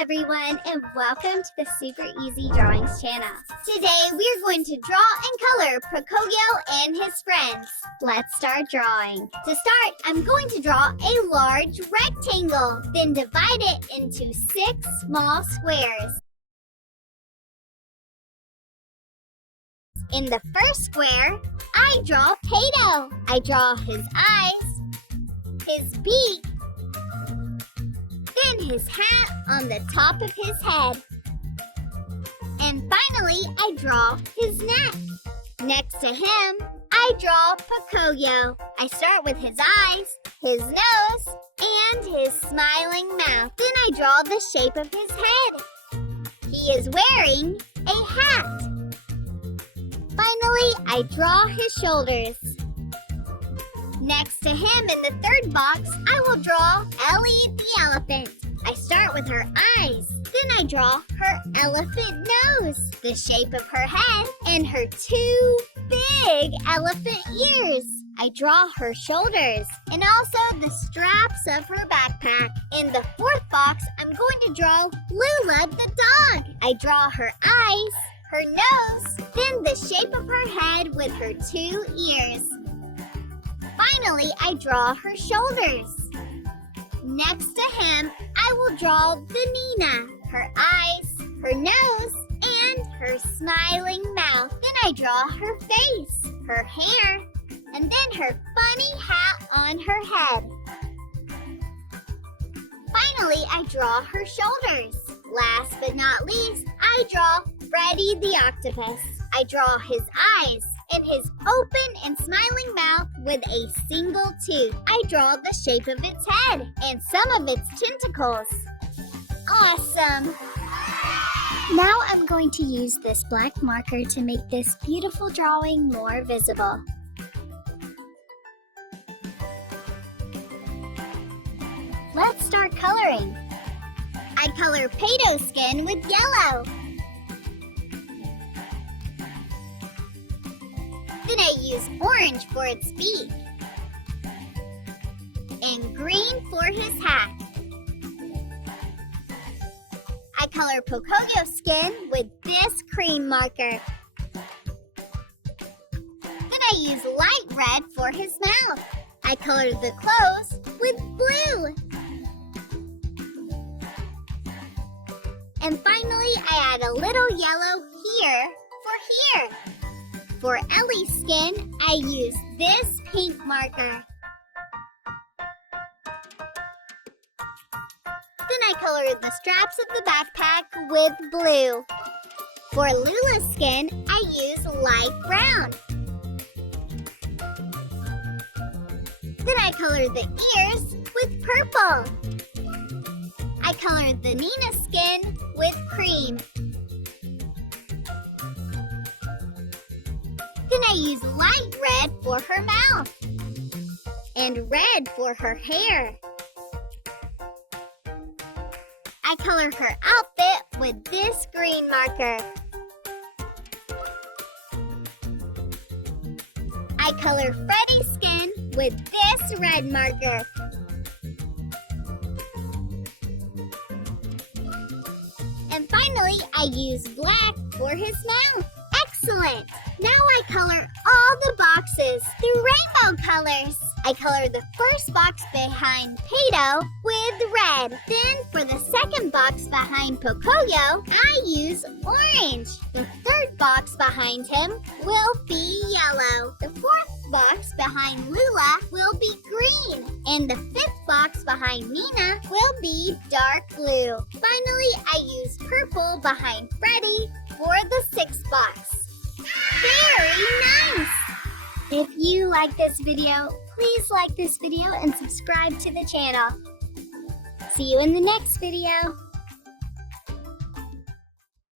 everyone, and welcome to the Super Easy Drawings channel. Today we're going to draw and color Pocoyo and his friends. Let's start drawing. To start, I'm going to draw a large rectangle, then divide it into 6 small squares. In the first square, I draw Pato. I draw his eyes, his beak, then his hat on the top of his head. And finally, I draw his neck. Next to him, I draw Pocoyo. I start with his eyes, his nose, and his smiling mouth. Then I draw the shape of his head. He is wearing a hat. Finally, I draw his shoulders. Next to him in the third box, I will draw Ellie the elephant. I start with her eyes. Then I draw her elephant nose, the shape of her head, and her 2 big elephant ears. I draw her shoulders and also the straps of her backpack. In the fourth box, I'm going to draw Lula the dog. I draw her eyes, her nose, then the shape of her head with her 2 ears. Finally, I draw her shoulders. Next to him, I will draw the Nina, her eyes, her nose, and her smiling mouth. Then I draw her face, her hair, and then her funny hat on her head. Finally, I draw her shoulders. Last but not least, I draw Freddy the octopus. I draw his eyes and his open and smiling mouth with a single tooth. I draw the shape of its head and some of its tentacles. Awesome! Now I'm going to use this black marker to make this beautiful drawing more visible. Let's start coloring. I color Pato's skin with yellow. Then I use orange for its beak and green for his hat. I color Pocoyo's skin with this cream marker. Then I use light red for his mouth. I color the clothes with blue. And finally, I add a little yellow here for here. For Ellie's skin, I use this pink marker. Then I color the straps of the backpack with blue. For Lula's skin, I use light brown. Then I color the ears with purple. I color the Nina skin with cream. Then I use light red for her mouth and red for her hair. I color her outfit with this green marker. I color Freddy's skin with this red marker. And finally, I use black for his mouth. Excellent! Now I color all the boxes the rainbow colors. I color the first box behind Pato with red. Then for the second box behind Pocoyo, I use orange. The third box behind him will be yellow. The fourth box behind Lula will be green. And the fifth box behind Nina will be dark blue. Finally, I use purple behind Freddy for the sixth box. Very nice! If you like this video, please like this video and subscribe to the channel. See you in the next video.